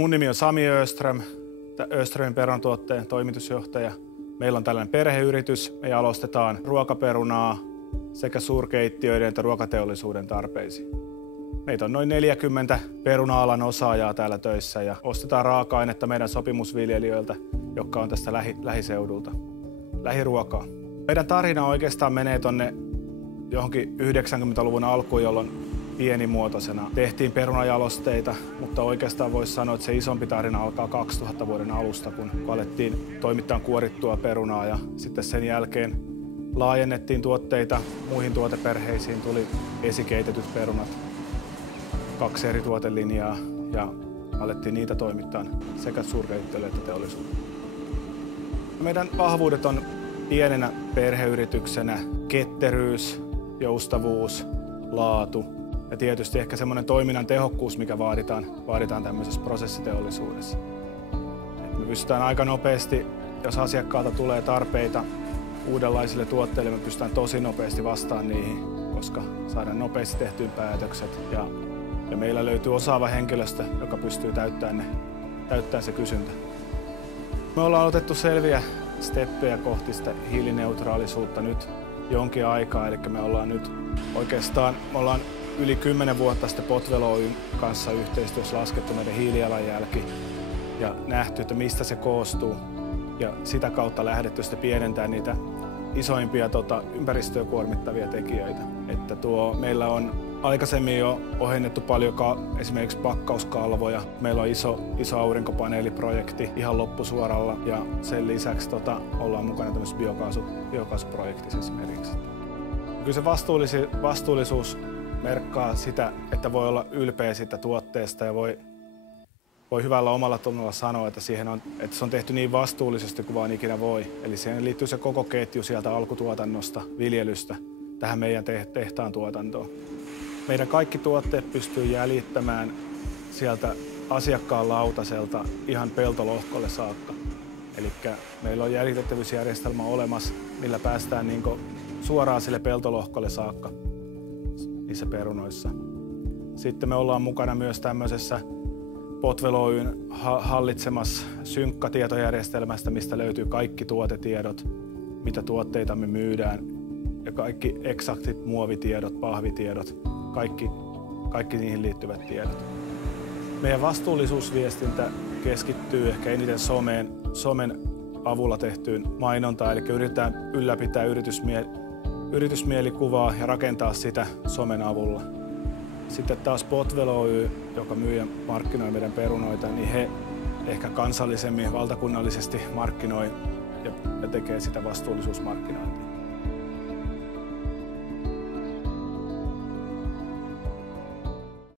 Mun nimi on Sami Öström, Öströmin perunatuotteen toimitusjohtaja. Meillä on tällainen perheyritys. Me jalostetaan ruokaperunaa sekä suurkeittiöiden että ruokateollisuuden tarpeisiin. Meitä on noin 40 peruna-alan osaajaa täällä töissä ja ostetaan raaka-ainetta meidän sopimusviljelijöiltä, jotka on tästä lähiseudulta. Lähiruokaa. Meidän tarina oikeastaan menee tonne johonkin 90-luvun alkuun, jolloin pienimuotoisena tehtiin perunajalosteita, mutta oikeastaan voisi sanoa, että se isompi tarina alkaa 2000 vuoden alusta, kun alettiin toimittaa kuorittua perunaa ja sitten sen jälkeen laajennettiin tuotteita muihin tuoteperheisiin, tuli esikeitetyt perunat, 2 eri tuotelinjaa ja alettiin niitä toimittaa sekä suurkeittiöille että teollisuudelle. Meidän vahvuudet on pienenä perheyrityksenä ketteryys, joustavuus, laatu ja tietysti ehkä semmoinen toiminnan tehokkuus, mikä vaaditaan tämmöisessä prosessiteollisuudessa. Me pystytään aika nopeasti, jos asiakkaalta tulee tarpeita uudenlaisille tuotteille, me pystytään tosi nopeasti vastaamaan niihin, koska saadaan nopeasti tehtyä päätökset ja meillä löytyy osaava henkilöstö, joka pystyy täyttämään se kysyntä. Me ollaan otettu selviä steppejä kohti sitä hiilineutraalisuutta nyt jonkin aikaa, eli me ollaan yli 10 vuotta sitten Potvelo Oyn kanssa yhteistyössä laskettu meidän hiilijalanjälki ja nähty, että mistä se koostuu ja sitä kautta lähdetty sitten pienentämään niitä isoimpia ympäristöä kuormittavia tekijöitä. Että meillä on aikaisemmin jo ohennettu paljon esimerkiksi pakkauskalvoja. Meillä on iso aurinkopaneeliprojekti ihan loppusuoralla ja sen lisäksi ollaan mukana tämmöisessä biokaasuprojektissa esimerkiksi. Kyllä se vastuullisuus merkkaa sitä, että voi olla ylpeä siitä tuotteesta ja voi hyvällä omalla tunnolla sanoa, että se on tehty niin vastuullisesti kuin vaan ikinä voi. Eli siihen liittyy se koko ketju sieltä alkutuotannosta, viljelystä tähän meidän tehtaan tuotantoon. Meidän kaikki tuotteet pystyy jäljittämään sieltä asiakkaan lautaselta ihan peltolohkolle saakka. Eli meillä on jäljitettävyysjärjestelmä olemassa, millä päästään suoraan sille peltolohkolle saakka niissä perunoissa. Sitten me ollaan mukana myös tämmöisessä Potvelo Oyn hallitsemassa synkkatietojärjestelmästä, mistä löytyy kaikki tuotetiedot, mitä tuotteita me myydään ja kaikki eksaktit muovitiedot, pahvitiedot, kaikki niihin liittyvät tiedot. Meidän vastuullisuusviestintä keskittyy ehkä eniten somen avulla tehtyyn mainontaan, eli yritetään ylläpitää yritysmielikuvaa ja rakentaa sitä somen avulla. Sitten taas Potvelo Oy, joka myy ja markkinoi meidän perunoita, niin he ehkä kansallisemmin, valtakunnallisesti markkinoi ja tekee sitä vastuullisuusmarkkinointia.